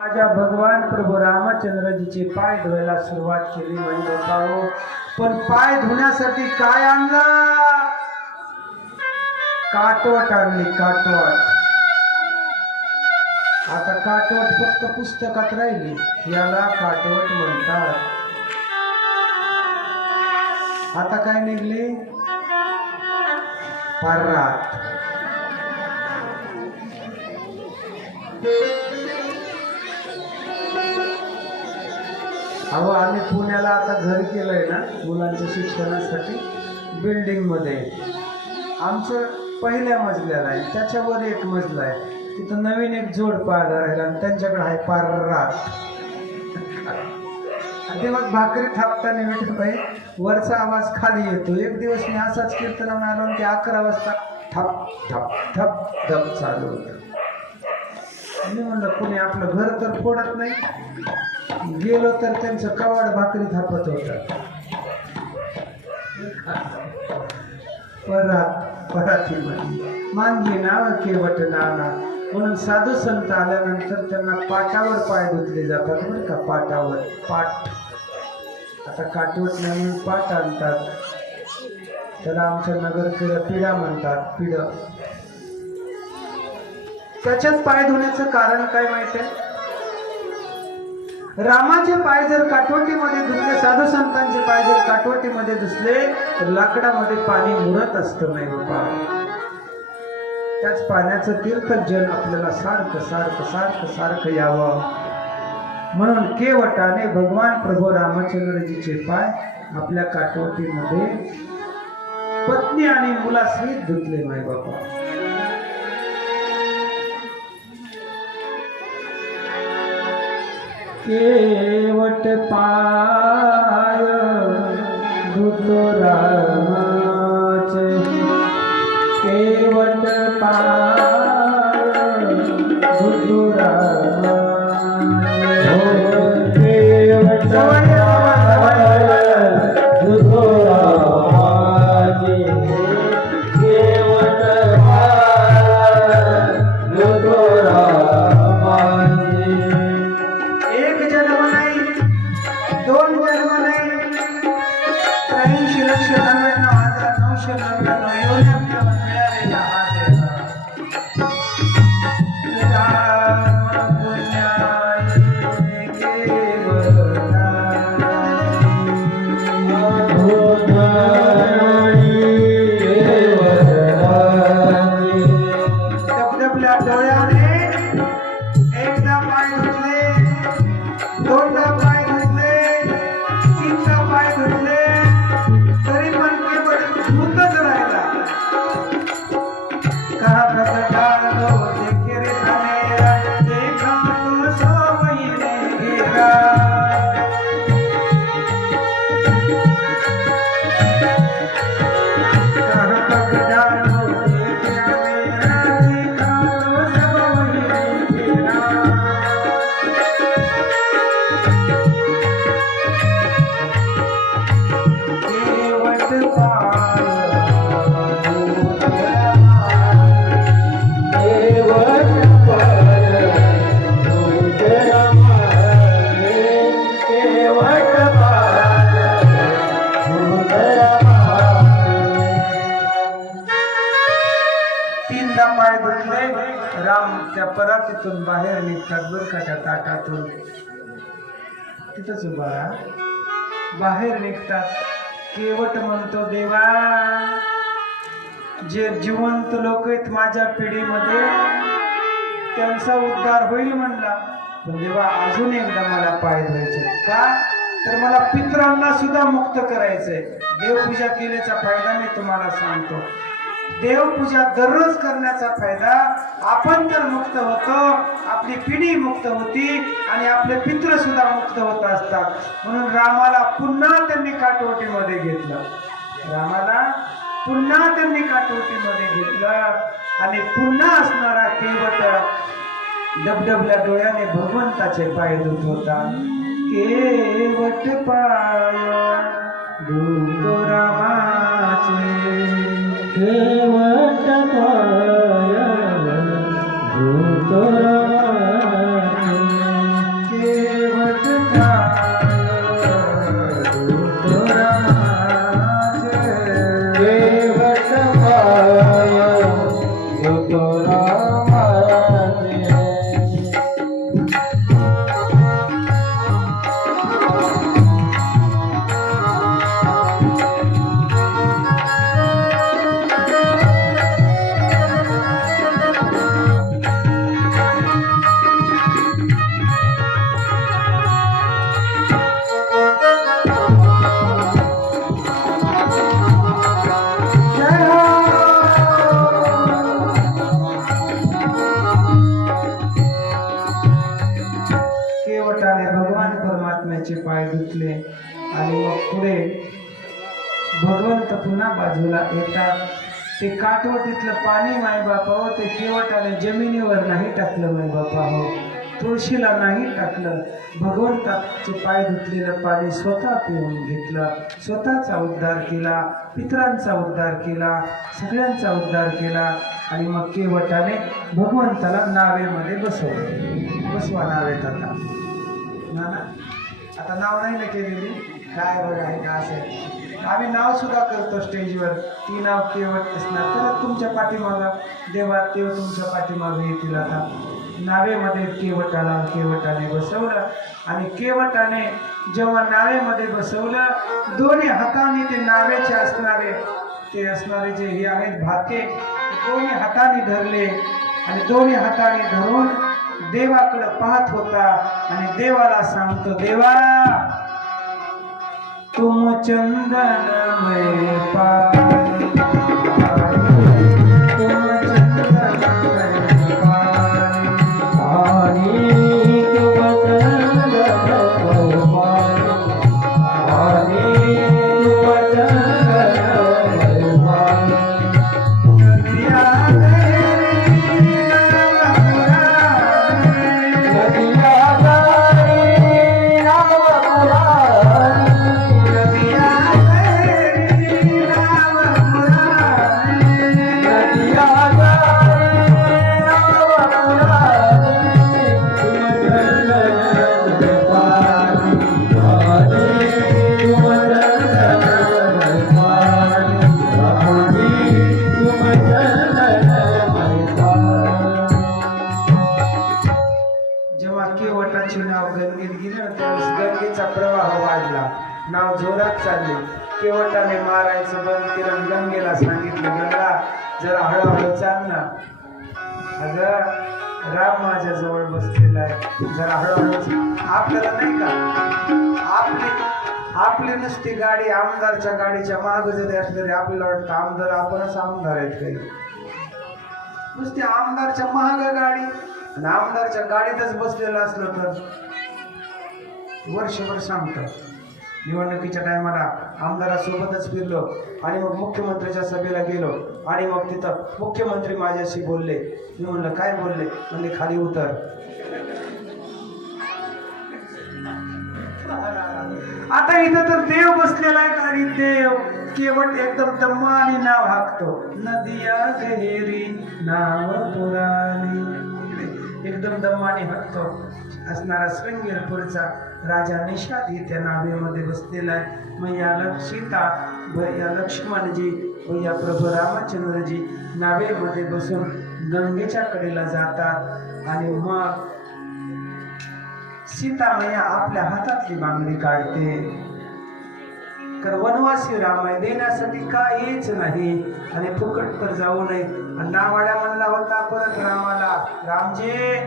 माझ्या भगवान प्रभू रामचंद्रजीचे पाय धुवायला सुरुवात केली म्हणजे पाहो. पण पाय धुण्यासाठी काय आणला? काटवट आणली काटवट. आता काटवट फक्त पुस्तकात राहिली. याला काटवट म्हणतात. आता काय निघली? पर्रात अहो आम्ही पुण्याला आता घर केलंय ना मुलांच्या शिक्षणासाठी बिल्डिंगमध्ये आमचं पहिल्या मजल्याला आहे त्याच्यावर एक मजला आहे. तिथं नवीन एक जोड राहिला आणि त्यांच्याकडे आहे पार्रात. ते मग भाकरी थापताना विठ्ठलबाई वरचा आवाज खाली येतो. एक दिवस मी असाच कीर्तन आलो आणि ते अकरा वाजता ठप ठप ठप ठप चालू होतं. मी म्हणलं कोणी आपलं घर तर फोडत नाही? गेलो तर त्यांचं कवाड भाकरी थापत होत. परात परातीमध्ये मानली नाव केवट नाना. म्हणून साधू संत आल्यानंतर त्यांना पाटावर पाय धुतले जातात बरं का? पाटावर पाट. आता काटवट नाही म्हणून पाट आणतात. त्याला आमच्या नगरकडे पिढा म्हणतात पिढ. त्याच्यात पाय धुण्याचं कारण काय माहिती आहे? रामाचे पाय जर काठवटीमध्ये धुतले साधू संतांचे पाय जर काठवटीमध्ये धुसले तर लाकडामध्ये पाणी मुरत असतं नाही बाबा. त्याच पाण्याचं तीर्थ जल आपल्याला सारखं सारखं सारखं सारखं यावं. म्हणून केवटाने भगवान प्रभू रामचंद्रजीचे पाय आपल्या काठवटीमध्ये पत्नी आणि मुलासहित धुतले माय बाबा. केवट पाय धुतो Yeah. तिथून बाहेर निघतात बरं का त्या ताटातून तिथंच उभा बाहेर निघतात केवट म्हणतो देवा. जे जिवंत लोक आहेत माझ्या पिढीमध्ये त्यांचा उद्धार होईल म्हणला. पण देवा अजून एकदा मला पाय धुवायचे का? तर मला पित्रांना सुद्धा मुक्त करायचंय. देवपूजा केल्याचा फायदा मी तुम्हाला सांगतो. देवपूजा दररोज करण्याचा फायदा आपण तर मुक्त होतो आपली पिढी मुक्त होती आणि आपले पित्र सुद्धा मुक्त होत असतात. म्हणून रामाला पुन्हा त्यांनी काटोटीमध्ये घेतलं. रामाला पुन्हा त्यांनी काटोटीमध्ये घेतलं आणि पुन्हा असणारा केवट डबडबल्या डोळ्याने भगवंताचे पाय धुत होता. केवट पाय धुतो रामाचे आणि मग पुढे भगवंत पुन्हा बाजूला येतात. ते काटवटीतलं पाणी माय बापा हो ते केवटाने जमिनीवर नाही टाकलं माय बापा हो. तुळशीला नाही टाकलं. भगवंताचे पाय धुतलेलं पाणी स्वतः पिऊन घेतलं. स्वतःचा उद्धार केला पितरांचा उद्धार केला सगळ्यांचा उद्धार केला आणि मग केवटाने भगवंताला नावेमध्ये बसवलं. बसवा नावेत आता. ना ना आता नाव नाही ना केलेली? काय बघा आहे का असं? आम्ही नाव सुद्धा करतो स्टेजवर. ती नाव केवट असणार. तर तुमच्या पाठीमागा. देवा देव तुमच्या पाठीमागे येतील आता. नावेमध्ये केवटाला केवटाने बसवलं. आणि केवटाने जेव्हा नावेमध्ये बसवलं दोन्ही हाताने ते नावेचे असणारे ते असणारे जे हे आहेत भाके दोन्ही हाताने धरले. आणि दोन्ही हाताने धरून देवाकडं पाहत होता. आणि देवाला सांगतो देवा तुम चंदनमय पाणी तुम मारायचं गंगेला सांगितलं गंगा जरा हळूहळू चाल ना. अगं राम माझ्या जवळ बसलेला आहे. जरा हळूहळू आपल्याला नाही का? आपली आपली नुसती गाडी आमदारच्या गाडीच्या माग जरी असली तरी आपल्याला वाटतं आमदार आपणच आमदार आहेत काही. नुसती आमदारच्या महाग गाडी आणि आमदारच्या गाडीतच बसलेलं असलं तर वर्षभर सांगतात. निवडणुकीच्या टायमाला आमदारासोबतच फिरलो आणि मग मुख्यमंत्र्याच्या सभेला गेलो आणि मग तिथं मुख्यमंत्री माझ्याशी बोलले. मी म्हणलं काय बोलले? म्हणजे खाली उतर. आता इथं तर देव बसलेला आहे आणि देव केवट एकदम दम्मानी नाव हाकतो. नदिया गहेरी नाव पुराणी एकदम दम्मानी हाकतो. असणारा श्रृंगेरपूरचा राजा निषाद त्या नावेमध्ये बसलेला आहे. मग या लक्ष- सीता लक्ष्मणजी भैया प्रभू रामचंद्रजी नावेमध्ये बसून गंगेच्या कडेला जातात आणि मग सीता मैया आपल्या हातातली बांगडी काढते. तर वनवासी रामाय देण्यासाठी काहीच नाही. आणि फुकट तर जाऊ नये. आणि नावाड्या म्हणला होता परत रामाला. रामजी!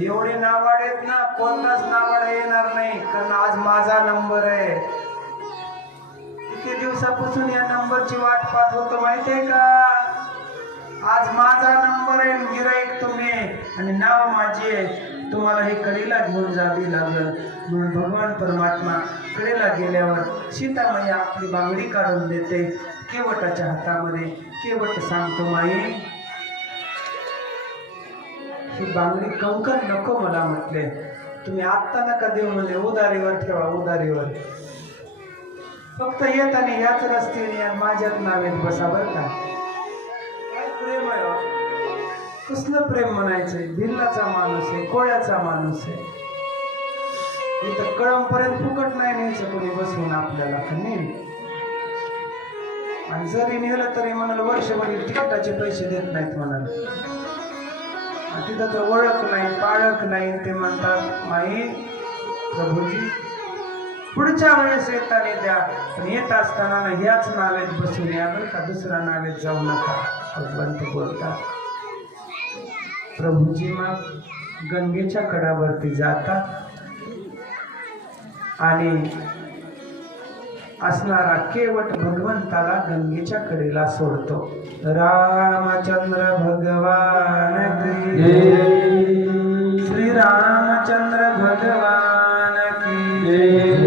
एवढे आहेत ना कोणताच नावाडा येणार नाही कारण आज माझा नंबर आहे. किती दिवसापासून या नंबरची वाट पाहत होतो माहितीये का? आज माझा नंबर आहे गिराईक तुम्ही आणि नाव माझे तुम्हाला हे कडेला घेऊन जावी लागलं. म्हणून भगवान परमात्मा कडेला गेल्यावर सीतामाई आपली बांगडी काढून देते. केवटाच्या हातामध्ये केवट सांगतो माई ही बांगडी कंकण नको मला म्हटले. तुम्ही आत्ता नका देऊ म्हणजे उदारीवर ठेवा उदारीवर. फक्त येत आणि ह्याच रस्त्याने माझ्यात नावेत बसा बर का. काय प्रेम आहे हो? कसलं प्रेम म्हणायचंय? भिल्लाचा माणूस आहे कोळ्याचा माणूस आहे. इथं कळंपर्यंत फुकट नाही न्यायचं कोणी बसवून आपल्याला का आणि जरी नेलं तरी म्हणाल वर्षभर तिकिटाचे पैसे देत नाहीत म्हणाल. तिथं तर ओळख नाही पाळख नाही ते म्हणतात माई प्रभूजी पुढच्या वेळेस येताना द्या पण येत असताना ना ह्याच नावेत बसून या बरं का? दुसऱ्या नावेत जाऊ नका. भगवंत बोलतात प्रभूजी मग गंगेच्या कडावरती जातात आणि असणारा केवट भगवंताला गंगेच्या कडेला सोडतो. रामचंद्र भगवान श्री रामचंद्र भगवान की